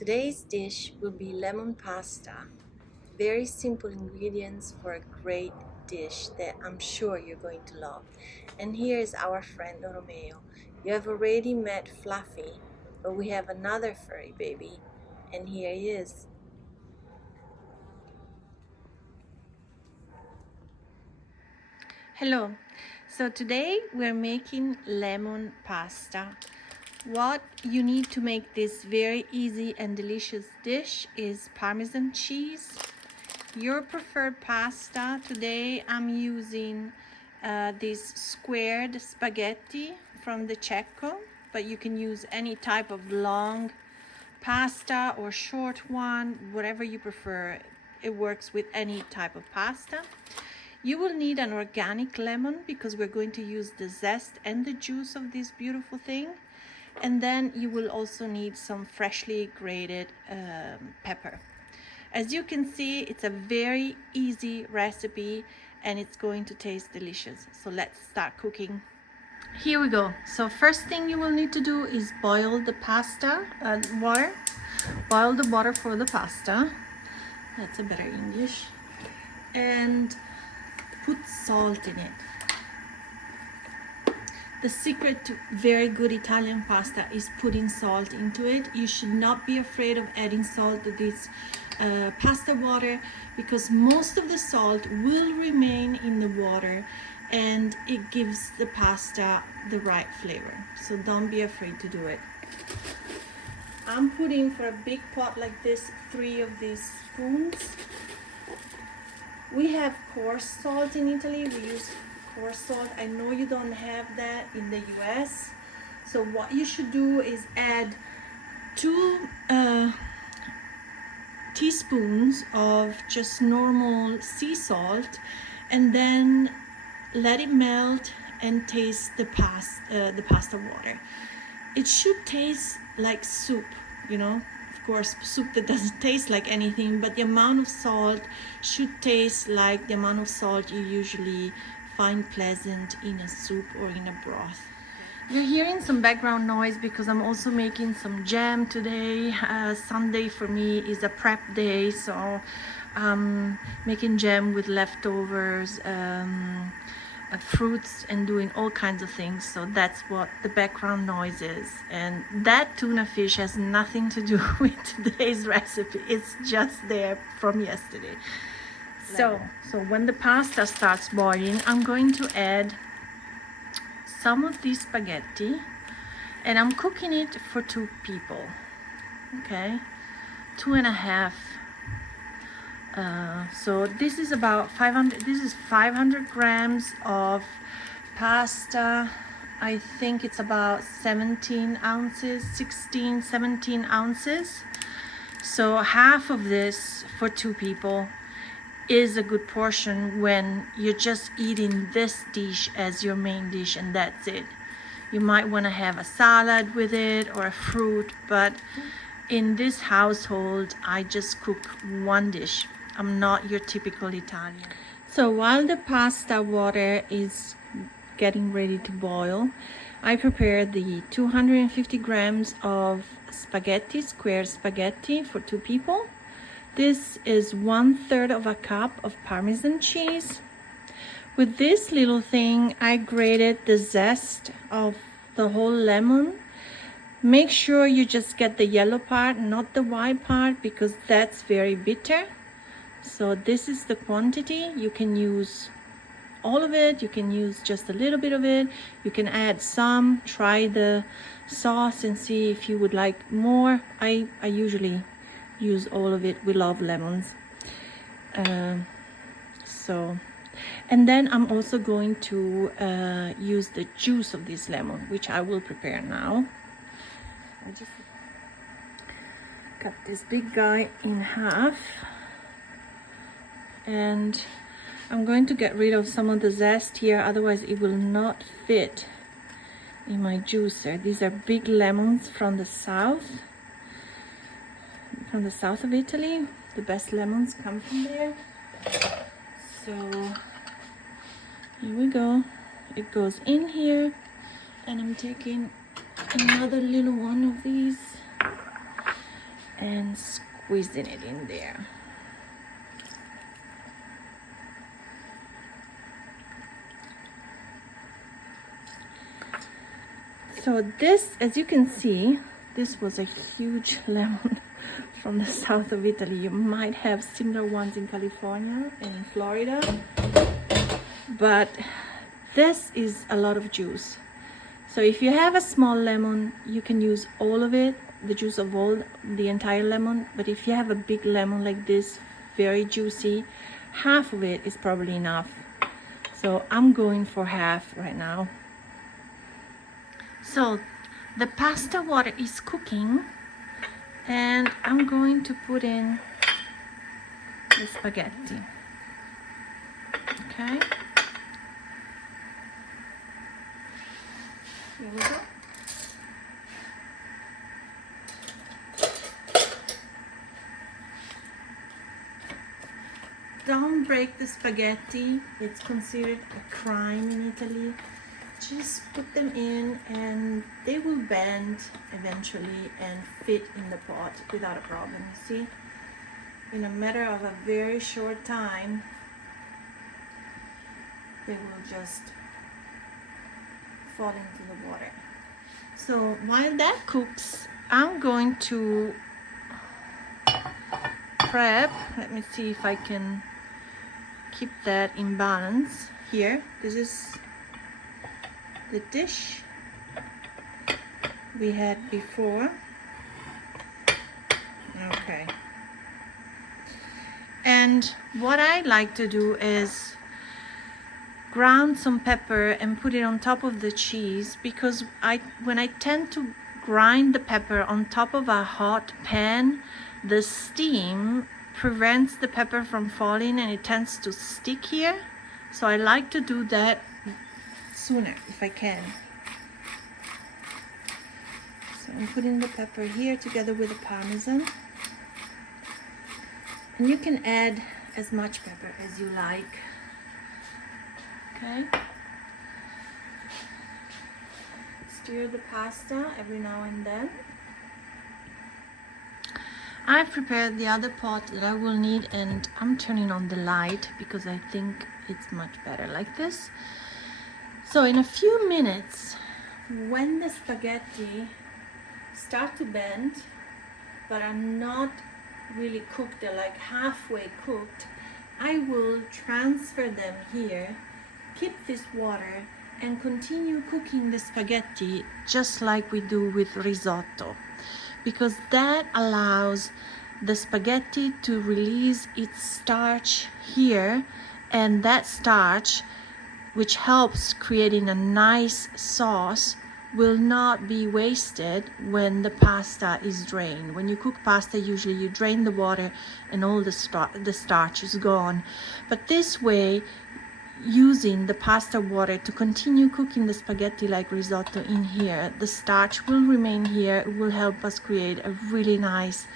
Today's dish will be lemon pasta. Very simple ingredients for a great dish that I'm sure you're going to love. And here is our friend Romeo. You have already met Fluffy, but we have another furry baby, and here he is. Hello. So today we're making lemon pasta. What you need to make this very easy and delicious dish is Parmesan cheese, your preferred pasta. Today I'm using this squared spaghetti from the Cecco, but you can use any type of long pasta or short one, whatever you prefer. It works with any type of pasta. You will need an organic lemon because we're going to use the zest and the juice of this beautiful thing. And then you will also need some freshly grated pepper. As you can see, it's a very easy recipe and it's going to taste delicious. So let's start cooking. Here we go. So first thing you will need to do is boil the pasta water. Boil the water for the pasta. That's a better English. And put salt in it. The secret to very good Italian pasta is putting salt into it. You should not be afraid of adding salt to this pasta water because most of the salt will remain in the water and it gives the pasta the right flavor. So don't be afraid to do it. I'm putting, for a big pot like this, 3 of these spoons. We have coarse salt in Italy. We use coarse salt. I know you don't have that in the US. So what you should do is add 2 teaspoons of just normal sea salt and then let it melt and taste the pasta water. It should taste like soup, you know. Of course, soup that doesn't taste like anything, but the amount of salt should taste like the amount of salt you usually find pleasant in a soup or in a broth. You're hearing some background noise because I'm also making some jam today. Sunday for me is a prep day, so I'm making jam with leftovers, fruits, and doing all kinds of things. So that's what the background noise is, and that tuna fish has nothing to do with today's recipe. It's just there from yesterday. So when the pasta starts boiling, I'm going to add some of this spaghetti, and I'm cooking it for 2 people. Okay, 2.5. So this is about 500. This is 500 grams of pasta. I think it's about 17 ounces, 16, 17 ounces. So half of this for 2 people is a good portion when you're just eating this dish as your main dish and that's it. You might want to have a salad with it or a fruit, but in this household I just cook one dish. I'm not your typical Italian. So while the pasta water is getting ready to boil, I prepared the 250 grams of spaghetti, square spaghetti for 2 people. This is 1/3 of a cup of Parmesan cheese. With this little thing, I grated the zest of the whole lemon. Make sure you just get the yellow part, not the white part, because that's very bitter. So this is the quantity. You can use all of it. You can use just a little bit of it. You can add some. Try the sauce and see if you would like more. I usually use all of it. We love lemons. And then I'm also going to use the juice of this lemon, which I will prepare now. I just cut this big guy in half, and I'm going to get rid of some of the zest here, otherwise it will not fit in my juicer. These are big lemons from the south of Italy. The best lemons come from there. So here we go. It goes in here, and I'm taking another little one of these, and squeezing it in there. So this, as you can see, this was a huge lemon from the south of Italy. You might have similar ones in California and in Florida, but this is a lot of juice. So if you have a small lemon, you can use all of it, the juice of the entire lemon. But if you have a big lemon like this, very juicy, half of it is probably enough. So I'm going for half right now. So the pasta water is cooking, and I'm going to put in the spaghetti. Okay. Here we go. Don't break the spaghetti. It's considered a crime in Italy. Just put them in and they will bend eventually and fit in the pot without a problem. You see, in a matter of a very short time, they will just fall into the water. So while that cooks, I'm going to prep. Let me see if I can keep that in balance here. This is the dish we had before. Okay. And what I like to do is ground some pepper and put it on top of the cheese, because when I tend to grind the pepper on top of a hot pan, the steam prevents the pepper from falling and it tends to stick here. So I like to do that sooner if I can. So I'm putting the pepper here together with the parmesan, and you can add as much pepper as you like. Okay. Stir the pasta every now and then. I've prepared the other pot that I will need, and I'm turning on the light because I think it's much better like this. So in a few minutes, when the spaghetti start to bend but are not really cooked, they're like halfway cooked, I will transfer them here, keep this water, and continue cooking the spaghetti just like we do with risotto, because that allows the spaghetti to release its starch here, and that starch, which helps creating a nice sauce, will not be wasted when the pasta is drained. When you cook pasta, usually you drain the water and all the starch is gone. But this way, using the pasta water to continue cooking the spaghetti like risotto in here, the starch will remain here. It will help us create a really nice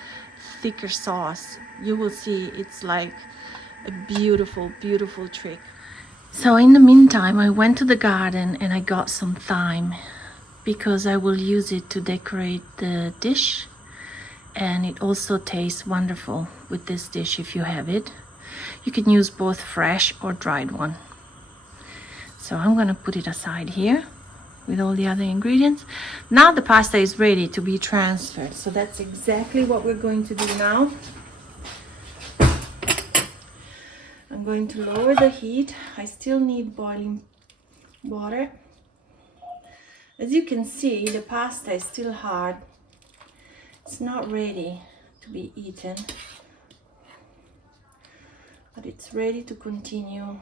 thicker sauce. You will see it's like a beautiful, beautiful trick. So in the meantime, I went to the garden and I got some thyme, because I will use it to decorate the dish, and it also tastes wonderful with this dish if you have it. You can use both fresh or dried one. So I'm gonna put it aside here with all the other ingredients. Now the pasta is ready to be transferred, so that's exactly what we're going to do now. I'm going to lower the heat. I still need boiling water. As you can see, the pasta is still hard. It's not ready to be eaten, but it's ready to continue.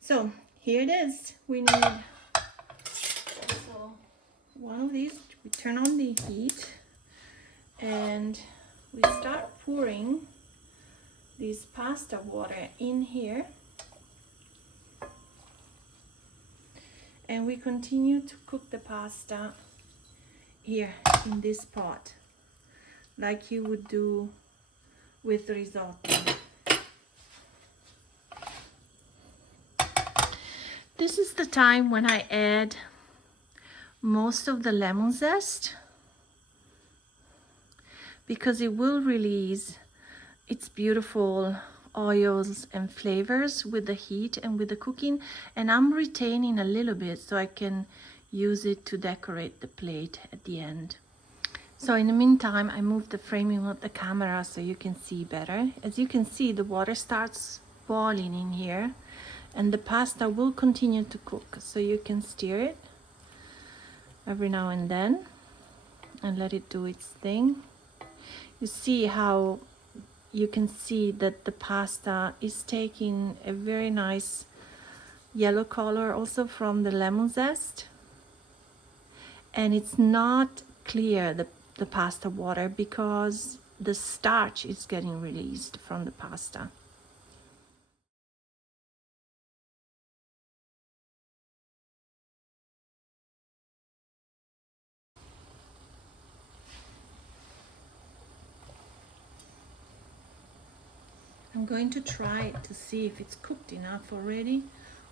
So here it is. We need also one of these. We turn on the heat and we start pouring this pasta water in here, and we continue to cook the pasta here in this pot like you would do with risotto. This is the time when I add most of the lemon zest, because it will release its beautiful oils and flavors with the heat and with the cooking, and I'm retaining a little bit so I can use it to decorate the plate at the end. So in the meantime, I moved the framing of the camera so you can see better. As you can see, the water starts boiling in here, and the pasta will continue to cook, so you can stir it every now and then and let it do its thing. You see how you can see that the pasta is taking a very nice yellow color also from the lemon zest, and it's not clear, the pasta water, because the starch is getting released from the pasta. I'm going to try it to see if it's cooked enough already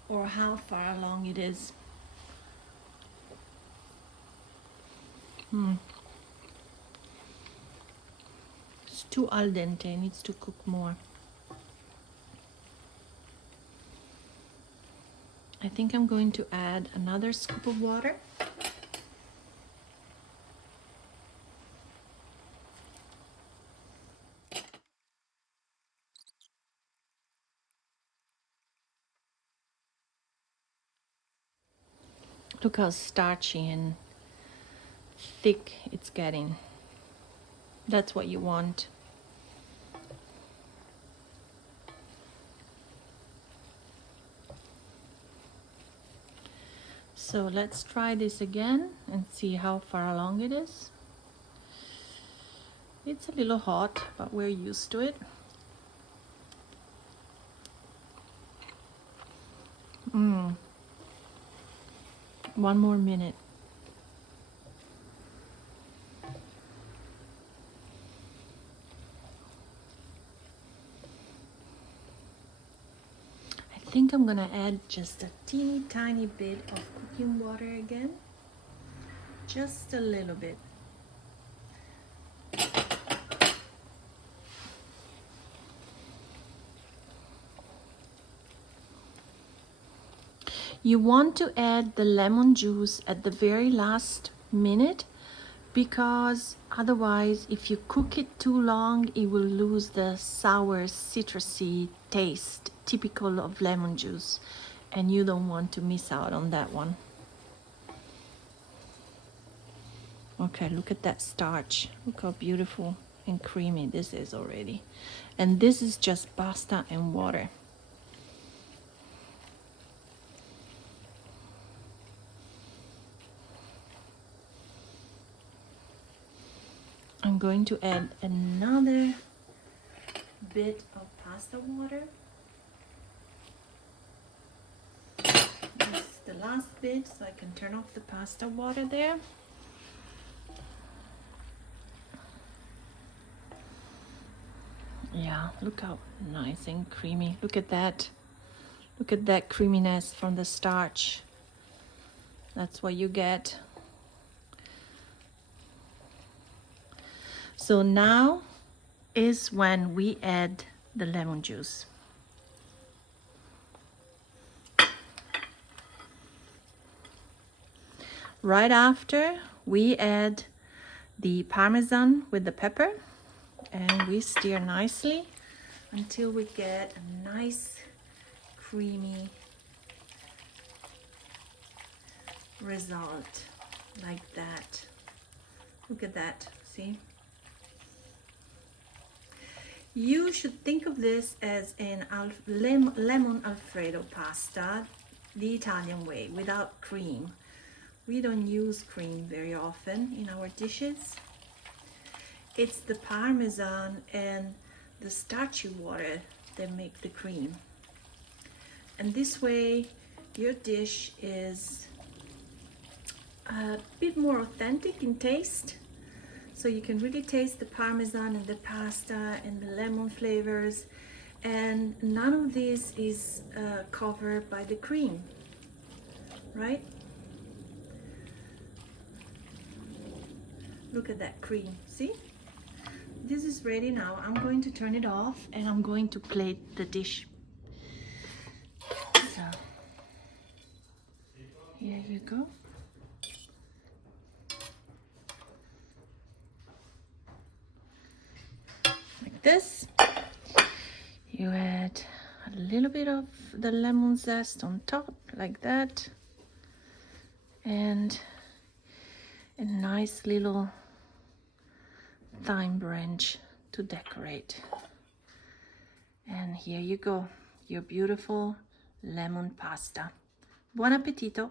or how far along it is. It's too al dente, it needs to cook more. I think I'm going to add another scoop of water. Look how starchy and thick it's getting. That's what you want. So let's try this again and see how far along it is. It's a little hot, but we're used to it. One more minute. I think I'm gonna add just a teeny tiny bit of cooking water again. Just a little bit. You want to add the lemon juice at the very last minute, because otherwise if you cook it too long, it will lose the sour citrusy taste typical of lemon juice, and you don't want to miss out on that one. Okay, look at that starch. Look how beautiful and creamy this is already. And this is just pasta and water. I'm going to add another bit of pasta water. This is the last bit, so I can turn off the pasta water there. Yeah, look how nice and creamy. Look at that. Look at that creaminess from the starch. That's what you get. So now is when we add the lemon juice. Right after, we add the parmesan with the pepper, and we stir nicely until we get a nice creamy result like that. Look at that, see? You should think of this as an lemon Alfredo pasta, the Italian way, without cream. We don't use cream very often in our dishes. It's the parmesan and the starchy water that make the cream. And this way, your dish is a bit more authentic in taste. So you can really taste the parmesan and the pasta and the lemon flavors, and none of this is covered by the cream. right? Look at that cream, see? This is ready now. I'm going to turn it off and I'm going to plate the dish. So, here you go. Like this. You add a little bit of the lemon zest on top, like that. And a nice little thyme branch to decorate. And here you go, your beautiful lemon pasta. Buon appetito!